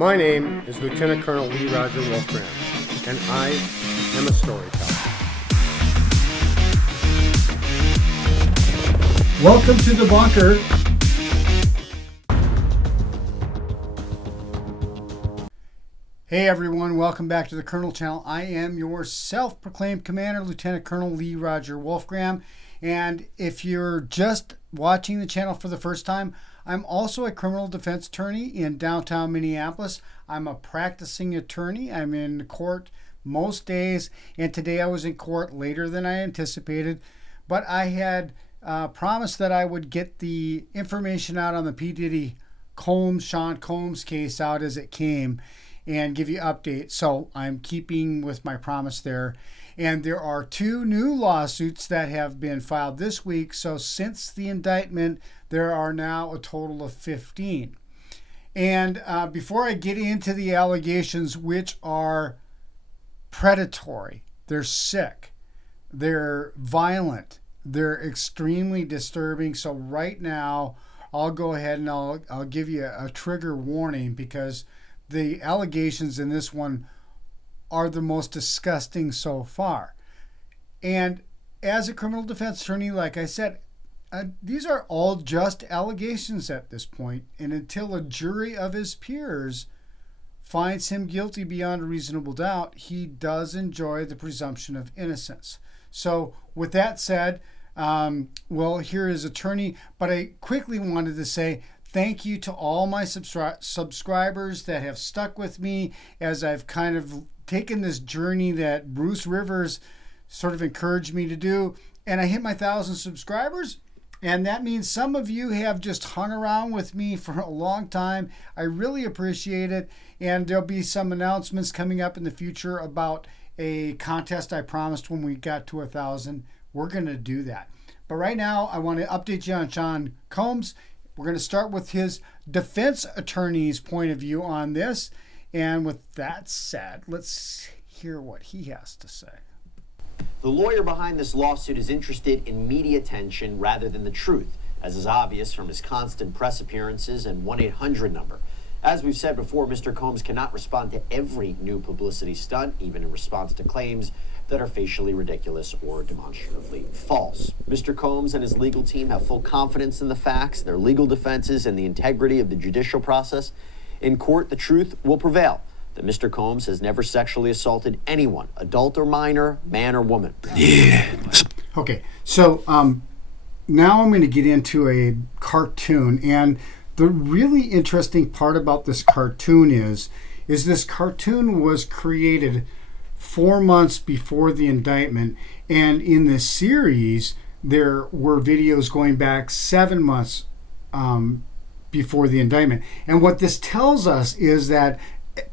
My name is Lieutenant Colonel Lee Roger Wolfgram, and I am a storyteller. Welcome to the bunker. Hey everyone, welcome back to the Colonel Channel. I am your self-proclaimed commander, Lieutenant Colonel Lee Roger Wolfgram. And if you're just watching the channel for the first time, I'm also a criminal defense attorney in downtown Minneapolis. I'm a practicing attorney. I'm in court most days, and today I was in court later than I anticipated. But I had promised that I would get the information out on the Diddy Combs, Sean Combs case out as it came and give you updates. So I'm keeping with my promise there. And there are two new lawsuits that have been filed this week. So since the indictment, there are now a total of 15. And before I get into the allegations, which are predatory, they're sick, they're violent, they're extremely disturbing. So right now, I'll go ahead and I'll give you a trigger warning, because the allegations in this one are the most disgusting so far. And as a criminal defense attorney, like I said, these are all just allegations at this point, and until a jury of his peers finds him guilty beyond a reasonable doubt, he does enjoy the presumption of innocence. So with that said, we'll hear his attorney, but I quickly wanted to say thank you to all my subscribers that have stuck with me as I've kind of taken this journey that Bruce Rivers sort of encouraged me to do. And I hit my 1,000 subscribers. And that means some of you have just hung around with me for a long time. I really appreciate it. And there'll be some announcements coming up in the future about a contest I promised when we got to 1,000. We're going to do that. But right now, I want to update you on Sean Combs. We're going to start with his defense attorney's point of view on this. And with that said, let's hear what he has to say. The lawyer behind this lawsuit is interested in media attention rather than the truth, as is obvious from his constant press appearances and 1-800 number. As we've said before, Mr. Combs cannot respond to every new publicity stunt, even in response to claims that are facially ridiculous or demonstratively false. Mr. Combs and his legal team have full confidence in the facts, their legal defenses, and the integrity of the judicial process. In court, the truth will prevail, that Mr. Combs has never sexually assaulted anyone, adult or minor, man or woman. Yeah. Okay, so now I'm going to get into a cartoon, and the really interesting part about this cartoon is this cartoon was created 4 months before the indictment, and in the series there were videos going back 7 months before the indictment. And what this tells us is that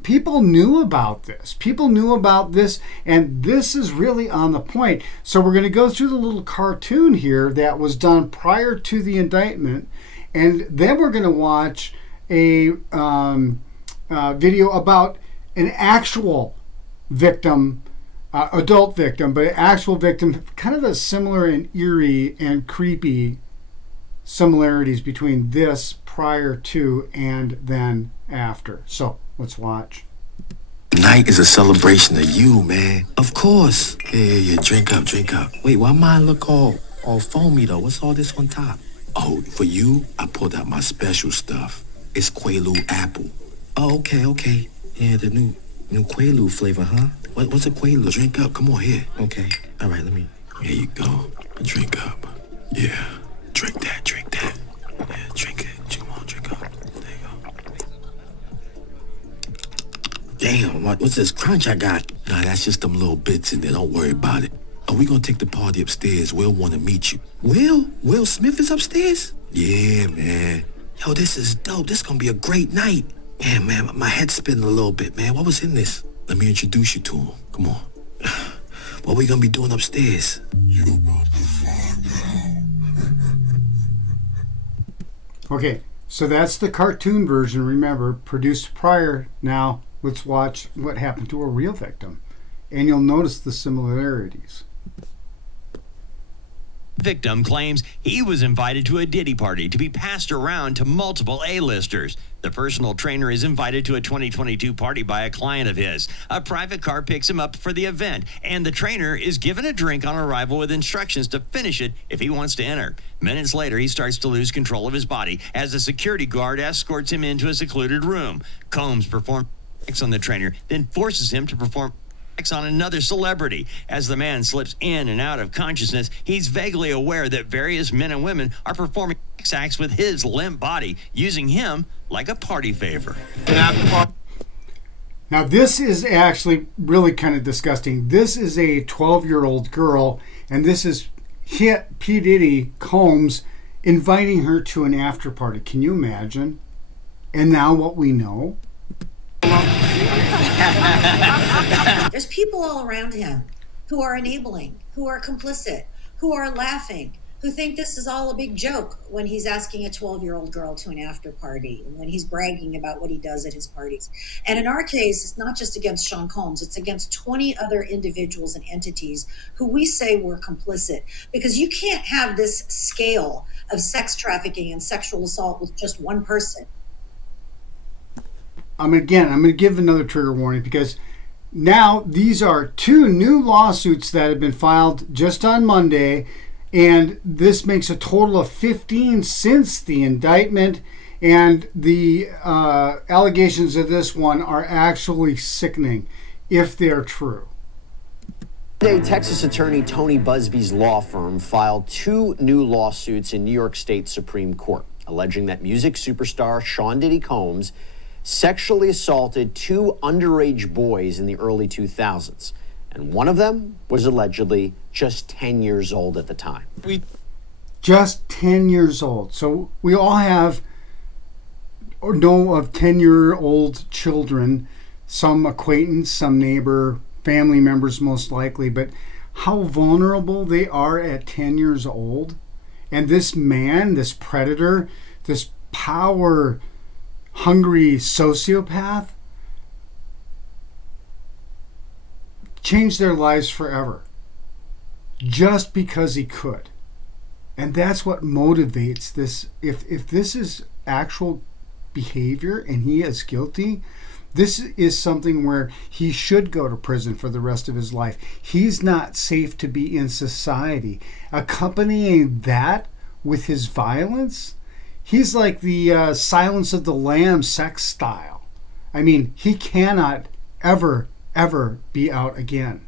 people knew about this. People knew about this, and this is really on the point. So we're going to go through the little cartoon here that was done prior to the indictment, and then we're going to watch a video about an actual victim, adult victim, but an actual victim, kind of a similar and eerie and creepy similarities between this prior to and then after. So let's watch. Tonight is a celebration of you, man. Of course. Yeah. Drink up. Wait, why mine look all foamy though? What's all this on top? Oh, for you, I pulled out my special stuff. It's Quaalude apple. Oh, okay. Yeah, the new Quaalude flavor, huh? What's a Quaalude? Drink up. Come on, here. Okay. All right, let me. Here you go. Drink up. Yeah. Drink that. Yeah, drink it. Come on, drink up. There you go. Damn, what's this crunch I got? Nah, that's just them little bits in there. Don't worry about it. Oh, we gonna take the party upstairs. Will want to meet you. Will Smith is upstairs? Yeah, man. Yo, this is dope. This gonna be a great night. Yeah, man, my head's spinning a little bit, man. What was in this? Let me introduce you to him. Come on. What we gonna be doing upstairs? You about to find out. Okay, so that's the cartoon version, remember, produced prior. Now, let's watch what happened to a real victim. And you'll notice the similarities. Victim claims he was invited to a Diddy party to be passed around to multiple A-listers. The personal trainer is invited to a 2022 party by a client of his. A private car picks him up for the event, and the trainer is given a drink on arrival with instructions to finish it if he wants to enter. Minutes later, he starts to lose control of his body as a security guard escorts him into a secluded room. Combs performs on the trainer, then forces him to perform on another celebrity. As the man slips in and out of consciousness, he's vaguely aware that various men and women are performing sex acts with his limp body, using him like a party favor. Now, this is actually really kind of disgusting. This is a 12-year-old girl, and this is P. Diddy Combs inviting her to an after party. Can you imagine? And now what we know? There's people all around him who are enabling, who are complicit, who are laughing, who think this is all a big joke when he's asking a 12-year-old girl to an after party and when he's bragging about what he does at his parties. And in our case, it's not just against Sean Combs, it's against 20 other individuals and entities who we say were complicit, because you can't have this scale of sex trafficking and sexual assault with just one person. I'm going to give another trigger warning, because now these are 2 new lawsuits that have been filed just on Monday, and this makes a total of 15 since the indictment, and the allegations of this one are actually sickening if they're true. Today, Texas attorney Tony Busby's law firm filed 2 new lawsuits in New York State Supreme Court, alleging that music superstar Sean Diddy Combs sexually assaulted 2 underage boys in the early 2000s. And one of them was allegedly just 10 years old at the time. Just 10 years old. So we all have or know of 10-year-old children, some acquaintance, some neighbor, family members most likely, but how vulnerable they are at 10 years old. And this man, this predator, this power hungry sociopath changed their lives forever just because he could. And that's what motivates this. If this is actual behavior and he is guilty, this is something where he should go to prison for the rest of his life. He's not safe to be in society. Accompanying that with his violence, he's like the Silence of the Lambs sex style. I mean, he cannot ever be out again.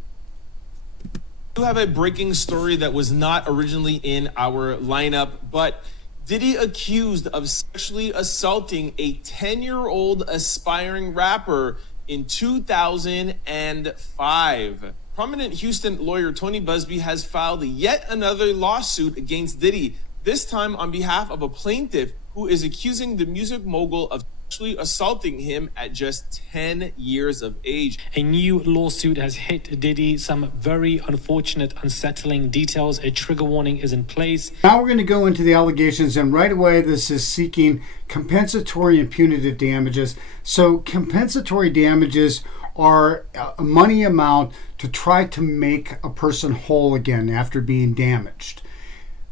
We have a breaking story that was not originally in our lineup, but Diddy accused of sexually assaulting a 10-year-old aspiring rapper in 2005. Prominent Houston lawyer Tony Busby has filed yet another lawsuit against Diddy, this time on behalf of a plaintiff who is accusing the music mogul of sexually assaulting him at just 10 years of age. A new lawsuit has hit Diddy. Some very unfortunate, unsettling details. A trigger warning is in place. Now we're going to go into the allegations, and right away this is seeking compensatory and punitive damages. So compensatory damages are a money amount to try to make a person whole again after being damaged.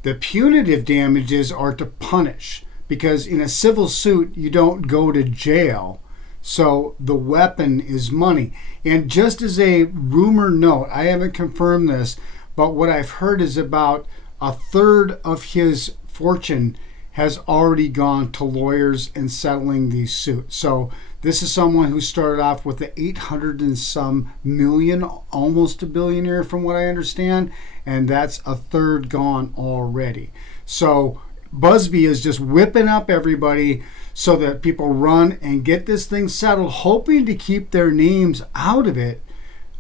The punitive damages are to punish, because in a civil suit you don't go to jail, so the weapon is money. And just as a rumor note, I haven't confirmed this, but what I've heard is about a third of his fortune has already gone to lawyers and settling these suits. So this is someone who started off with the 800 and some million, almost a billionaire from what I understand, and that's a third gone already. So Busby is just whipping up everybody so that people run and get this thing settled, hoping to keep their names out of it.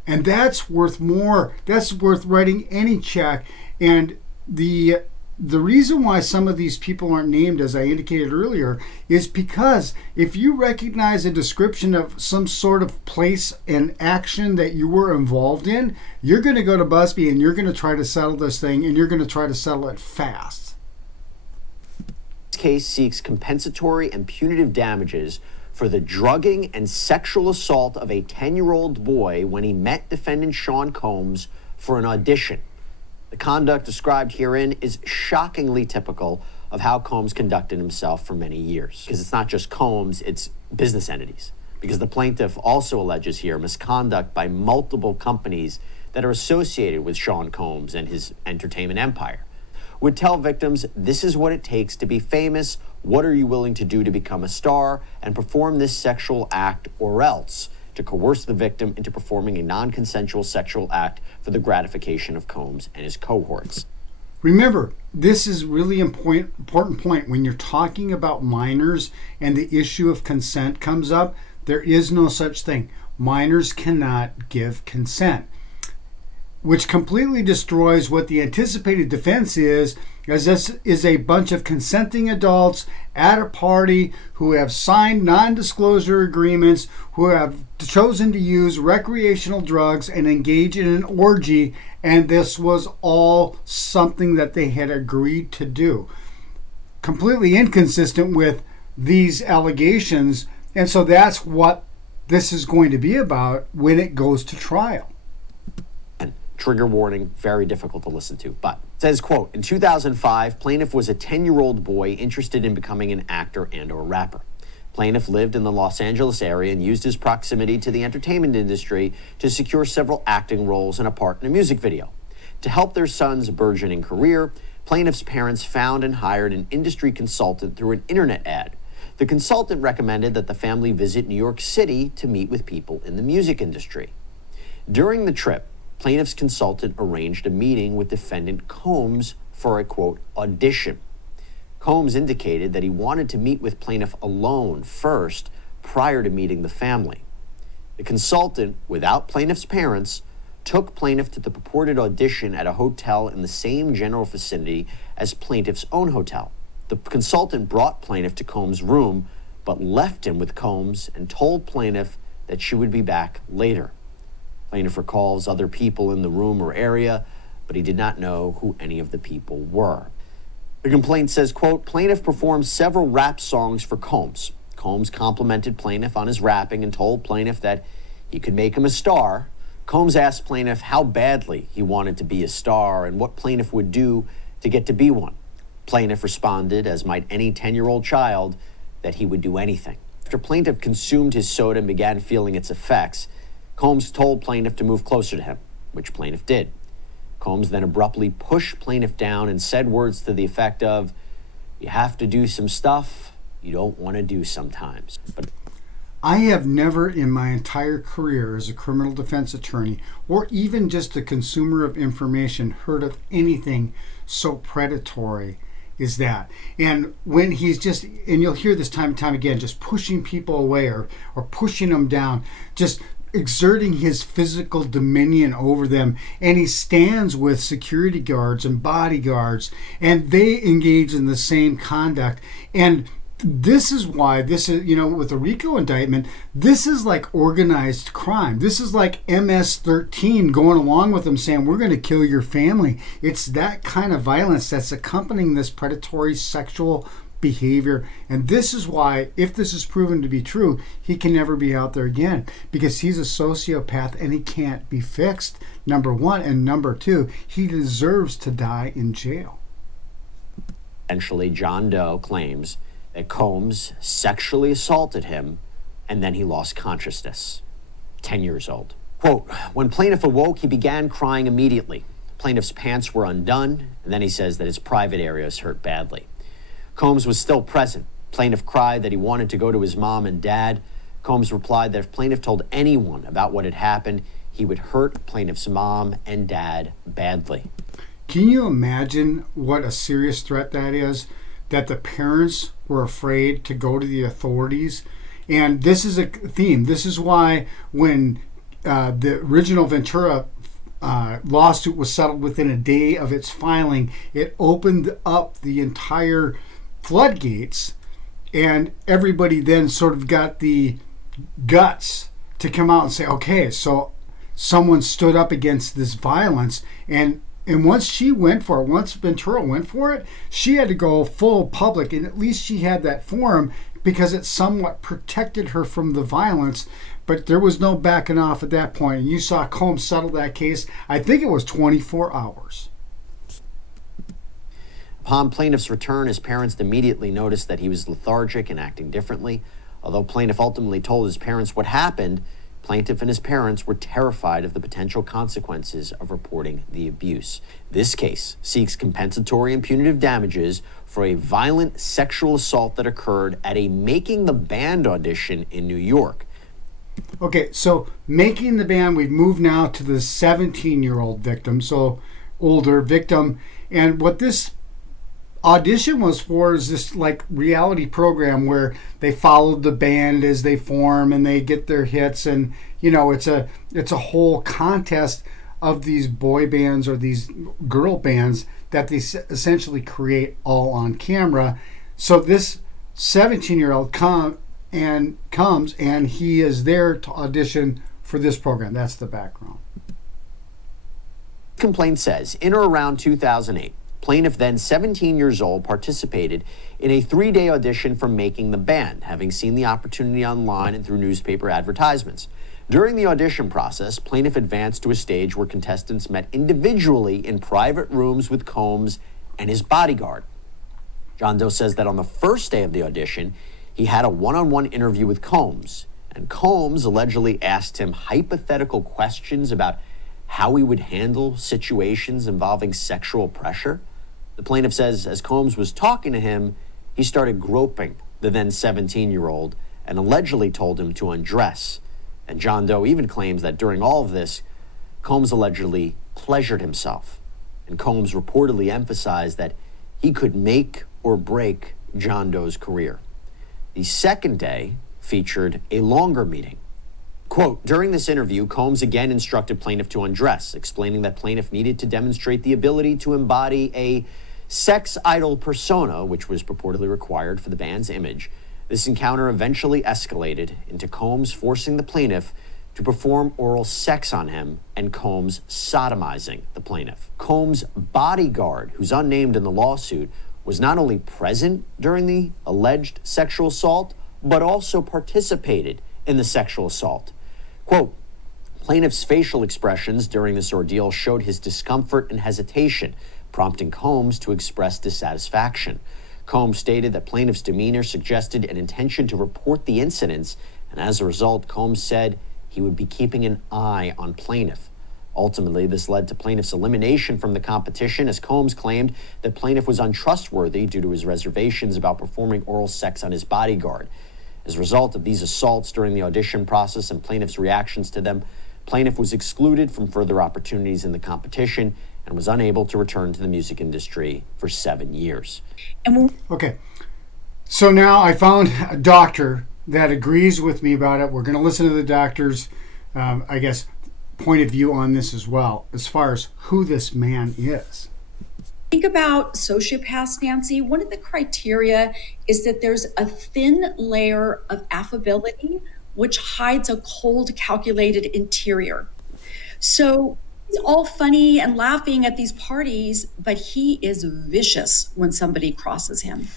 And that's worth more. That's worth writing any check. And the reason why some of these people aren't named, as I indicated earlier, is because if you recognize a description of some sort of place and action that you were involved in, you're going to go to Busby and you're going to try to settle this thing, and you're going to try to settle it fast. This case seeks compensatory and punitive damages for the drugging and sexual assault of a 10-year-old boy when he met defendant Sean Combs for an audition. The conduct described herein is shockingly typical of how Combs conducted himself for many years. Because it's not just Combs, it's business entities. Because the plaintiff also alleges here misconduct by multiple companies that are associated with Sean Combs and his entertainment empire. Would tell victims, this is what it takes to be famous, what are you willing to do to become a star, and perform this sexual act or else, to coerce the victim into performing a non-consensual sexual act for the gratification of Combs and his cohorts. Remember, this is really important point. When you're talking about minors and the issue of consent comes up, there is no such thing. Minors cannot give consent, which completely destroys what the anticipated defense is, as this is a bunch of consenting adults at a party who have signed non-disclosure agreements, who have chosen to use recreational drugs and engage in an orgy, and this was all something that they had agreed to do. Completely inconsistent with these allegations, and so that's what this is going to be about when it goes to trial. Trigger warning, very difficult to listen to, but it says, quote, in 2005, plaintiff was a 10-year-old boy interested in becoming an actor and or rapper. Plaintiff lived in the Los Angeles area and used his proximity to the entertainment industry to secure several acting roles and a part in a music video. To help their son's burgeoning career, plaintiff's parents found and hired an industry consultant through an internet ad. The consultant recommended that the family visit New York City to meet with people in the music industry. During the trip, plaintiff's consultant arranged a meeting with defendant Combs for a, quote, audition. Combs indicated that he wanted to meet with plaintiff alone first prior to meeting the family. The consultant, without plaintiff's parents, took plaintiff to the purported audition at a hotel in the same general vicinity as plaintiff's own hotel. The consultant brought plaintiff to Combs' room, but left him with Combs and told plaintiff that she would be back later. Plaintiff recalls other people in the room or area, but he did not know who any of the people were. The complaint says, quote, plaintiff performed several rap songs for Combs. Combs complimented plaintiff on his rapping and told plaintiff that he could make him a star. Combs asked plaintiff how badly he wanted to be a star and what plaintiff would do to get to be one. Plaintiff responded, as might any 10-year-old child, that he would do anything. After plaintiff consumed his soda and began feeling its effects, Combs told plaintiff to move closer to him, which plaintiff did. Combs then abruptly pushed plaintiff down and said words to the effect of, you have to do some stuff you don't want to do sometimes. But I have never in my entire career as a criminal defense attorney, or even just a consumer of information, heard of anything so predatory as that. And when he's just, and you'll hear this time and time again, just pushing people away or pushing them down, just exerting his physical dominion over them, and he stands with security guards and bodyguards, and they engage in the same conduct. And this is why this is, with the RICO indictment, this is like organized crime. This is like MS-13 going along with them saying, we're going to kill your family. It's that kind of violence that's accompanying this predatory sexual behavior. And this is why, if this is proven to be true, he can never be out there again, because he's a sociopath and he can't be fixed, number one. And number two, he deserves to die in jail. Eventually, John Doe claims that Combs sexually assaulted him and then he lost consciousness. 10 years old. Quote, when plaintiff awoke, he began crying immediately. Plaintiff's pants were undone, and then he says that his private areas hurt badly. Combs was still present. Plaintiff cried that he wanted to go to his mom and dad. Combs replied that if plaintiff told anyone about what had happened, he would hurt plaintiff's mom and dad badly. Can you imagine what a serious threat that is? That the parents were afraid to go to the authorities. And this is a theme. This is why when the original Ventura lawsuit was settled within a day of its filing, it opened up the entire floodgates, and everybody then sort of got the guts to come out and say, okay, so someone stood up against this violence. And once once Ventura went for it, she had to go full public, and at least she had that forum because it somewhat protected her from the violence. But there was no backing off at that point. And you saw Combs settle that case, I think it was 24 hours. Upon plaintiff's return, his parents immediately noticed that he was lethargic and acting differently. Although plaintiff ultimately told his parents what happened, plaintiff and his parents were terrified of the potential consequences of reporting the abuse. This case seeks compensatory and punitive damages for a violent sexual assault that occurred at a Making the Band audition in New York. Okay, so Making the Band, we've moved now to the 17-year-old victim, so older victim. And what this audition was for is this like reality program where they followed the band as they form and they get their hits, and you know, it's a whole contest of these boy bands or these girl bands that they essentially create all on camera. So this 17-year-old comes and he is there to audition for this program. That's the background. Complaint says in or around 2008, plaintiff, then 17 years old, participated in a 3-day audition for Making the Band, having seen the opportunity online and through newspaper advertisements. During the audition process, plaintiff advanced to a stage where contestants met individually in private rooms with Combs and his bodyguard. John Doe says that on the first day of the audition, he had a one-on-one interview with Combs, and Combs allegedly asked him hypothetical questions about how he would handle situations involving sexual pressure. The plaintiff says as Combs was talking to him, he started groping the then 17-year-old and allegedly told him to undress. And John Doe even claims that during all of this, Combs allegedly pleasured himself. And Combs reportedly emphasized that he could make or break John Doe's career. The second day featured a longer meeting. Quote, during this interview, Combs again instructed plaintiff to undress, explaining that plaintiff needed to demonstrate the ability to embody a sex idol persona, which was purportedly required for the band's image. This encounter eventually escalated into Combs forcing the plaintiff to perform oral sex on him and Combs sodomizing the plaintiff. Combs' bodyguard, who's unnamed in the lawsuit, was not only present during the alleged sexual assault, but also participated in the sexual assault. Quote, plaintiff's facial expressions during this ordeal showed his discomfort and hesitation, prompting Combs to express dissatisfaction. Combs stated that plaintiff's demeanor suggested an intention to report the incidents, and as a result, Combs said he would be keeping an eye on plaintiff. Ultimately, this led to plaintiff's elimination from the competition, as Combs claimed that plaintiff was untrustworthy due to his reservations about performing oral sex on his bodyguard. As a result of these assaults during the audition process and plaintiff's reactions to them, plaintiff was excluded from further opportunities in the competition and was unable to return to the music industry for 7 years. Okay, so now I found a doctor that agrees with me about it. We're going to listen to the doctor's, point of view on this as well, as far as who this man is. Think about sociopaths, Nancy. One of the criteria is that there's a thin layer of affability which hides a cold, calculated interior. So he's all funny and laughing at these parties, but he is vicious when somebody crosses him.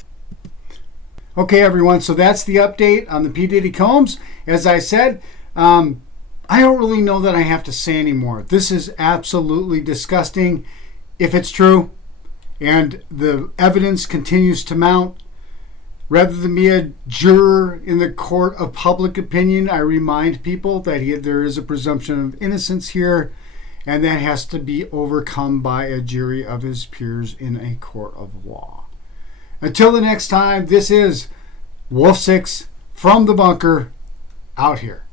Okay, everyone, so that's the update on the P. Diddy Combs. As I said, I don't really know that I have to say anymore. This is absolutely disgusting if it's true. And the evidence continues to mount. Rather than be a juror in the court of public opinion, I remind people that there is a presumption of innocence here, and that has to be overcome by a jury of his peers in a court of law. Until the next time, this is Wolf 6 from the bunker, out here.